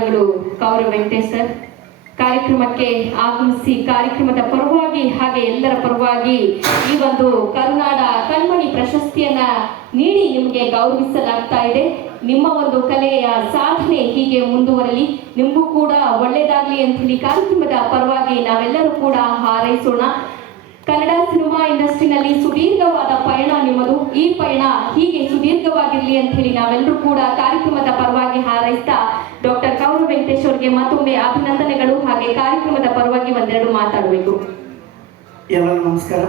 ಧನ್ಯವಾದಗಳು ಕೌರವ್ ವೆಂಕಟೇಶ್ ಸರ್. ಕಾರ್ಯಕ್ರಮಕ್ಕೆ ಆಗಮಿಸಿ ಕಾರ್ಯಕ್ರಮದ ಪರವಾಗಿ ಹಾಗೆ ಎಲ್ಲರ ಪರವಾಗಿ ಈ ಒಂದು ಕರುನಾಡ ಕಣ್ಮಣಿ ಪ್ರಶಸ್ತಿಯನ್ನ ನೀಡಿ ನಿಮಗೆ ಗೌರವಿಸಲಾಗ್ತಾ ಇದೆ. ನಿಮ್ಮ ಒಂದು ಕಲೆಯ ಸಾಧನೆ ಹೀಗೆ ಮುಂದುವರಲಿ, ನಿಮಗೂ ಕೂಡ ಒಳ್ಳೆಯದಾಗಲಿ ಅಂತ ಹೇಳಿ ಕಾರ್ಯಕ್ರಮದ ಪರವಾಗಿ ನಾವೆಲ್ಲರೂ ಕೂಡ ಹಾರೈಸೋಣ. ಕನ್ನಡ ಸಿನಿಮಾ ಇಂಡಸ್ಟ್ರಿನಲ್ಲಿ ಸುದೀರ್ಘವಾದ ಪಯಣ ನಿಮ್ಮದು. ಈ ಪಯಣ ಹೀಗೆ ಸುದೀರ್ಘವಾಗಿರಲಿ ಅಂತ ಹೇಳಿ ನಾವೆಲ್ಲರೂ ಕೂಡ ಕಾರ್ಯಕ್ರಮದ ಪರವಾಗಿ ಹಾರೈಸ್ತಾ ಡಾಕ್ಟರ್ ಕೌರವ್ ವೆಂಕಟೇಶ್ ಅವರಿಗೆ ಮತ್ತೊಮ್ಮೆ ಅಭಿನಂದನೆಗಳು. ಹಾಗೆ ಕಾರ್ಯಕ್ರಮದ ಪರವಾಗಿ ಒಂದೆರಡು ಮಾತಾಡಬೇಕು. ಎಲ್ಲರಿಗೂ ನಮಸ್ಕಾರ.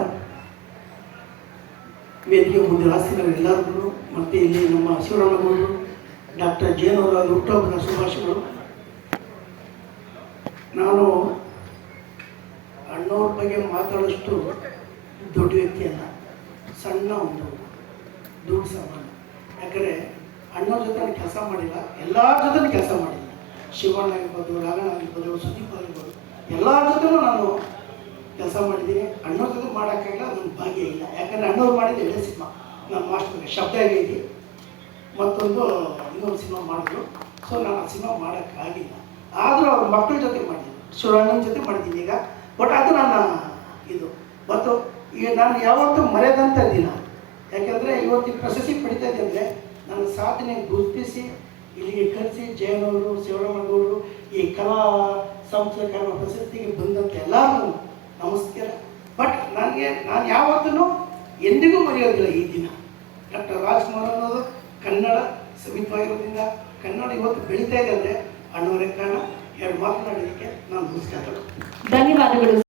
ವೇದಿಕೆ ಮುಂದೆ ಆಸೀನರೆಲ್ಲರಿಗೂ ಮತ್ತು ಇಲ್ಲಿ ನಮ್ಮ ಶಿವರಾಮಗೌಡರು ಡಾಕ್ಟರ್ ಜೇನವರ ಹುಟ್ಟುಹಬ್ಬದ ಶುಭಾಶಯಗಳು. ನಾನು ಅಣ್ಣವ್ರ ಬಗ್ಗೆ ಮಾತಾಡೋಷ್ಟು ದೊಡ್ಡ ವ್ಯಕ್ತಿ ಅಲ್ಲ, ಸಣ್ಣ ಒಂದು ದುಡ್ಡು ಸಾಮಾನು. ಯಾಕಂದರೆ ಅಣ್ಣವ್ರ ಜೊತೆ ನಾನು ಕೆಲಸ ಮಾಡಿಲ್ಲ, ಎಲ್ಲರ ಜೊತೆ ಕೆಲಸ ಮಾಡಿಲ್ಲ. ಶಿವಣ್ಣ ಆಗಿರ್ಬೋದು, ರಾಘಣ್ಣ ಆಗಿರ್ಬೋದು, ಸುದೀಪ್ ಆಗಿರ್ಬೋದು, ಎಲ್ಲರ ಜೊತೆನೂ ನಾನು ಕೆಲಸ ಮಾಡಿದ್ದೀನಿ. ಅಣ್ಣವ್ರ ಜೊತೆ ಮಾಡೋಕ್ಕಾಗಿಲ್ಲ, ಅದೊಂದು ಭಾಗ್ಯ ಇಲ್ಲ. ಯಾಕಂದರೆ ಅಣ್ಣವ್ರು ಮಾಡಿದ್ದು ಎರಡೇ ಸಿನಿಮಾ. ನಮ್ಮ ಮಾಸ್ಟರ್ಗೆ ಶಬ್ದ ಆಗೈತಿ, ಮತ್ತೊಂದು ಇನ್ನೊಂದು ಸಿನಿಮಾ ಮಾಡಿದ್ರು. ಸೊ ನಾನು ಆ ಸಿನಿಮಾ ಮಾಡೋಕ್ಕಾಗಿಲ್ಲ. ಆದರೂ ಅವ್ರ ಮಕ್ಕಳ ಜೊತೆ ಮಾಡಿದ್ದೀನಿ, ಶಿವಣ್ಣನ ಜೊತೆ ಮಾಡಿದ್ದೀನಿ ಈಗ. ಬಟ್ ಅದು ನನ್ನ ಇದು ಮತ್ತು ಈಗ ನಾನು ಯಾವತ್ತೂ ಮರೆಯೋದಂಥ ದಿನ. ಯಾಕೆಂದರೆ ಇವತ್ತು ಪ್ರಶಸ್ತಿ ಪಡಿತಾ ಇದೆ ಅಂದರೆ ನನ್ನ ಸಾಧನೆ ಗುರುತಿಸಿ ಇಲ್ಲಿಗೆ ಕರೆಸಿ ಜಯನವರು, ಶಿವರಾಮಗೌಡರು ಈ ಕಲಾ ಸಂಸ್ಕೃತಿ ಪ್ರಶಸ್ತಿಗೆ ಬಂದಂಥ ಎಲ್ಲರಿಗೂ ನಮಸ್ಕಾರ. ಬಟ್ ನಾನು ಯಾವತ್ತೂ ಎಂದಿಗೂ ಮರೆಯೋದಿಲ್ಲ ಈ ದಿನ. ಡಾಕ್ಟರ್ ರಾಜ್ಕುಮಾರ್ ಅನ್ನೋದು ಕನ್ನಡ ಸಮಿತವಾಗಿರೋದ್ರಿಂದ ಕನ್ನಡ ಇವತ್ತು ಬೆಳೀತಾ ಇದೆ ಅಂದರೆ ಅಣ್ಣವರೇ ಕಾರಣ. ಎರಡು ಮಾತನಾಡೋದಕ್ಕೆ ನಾನು ನಮಸ್ಕಾರ. ಧನ್ಯವಾದಗಳು.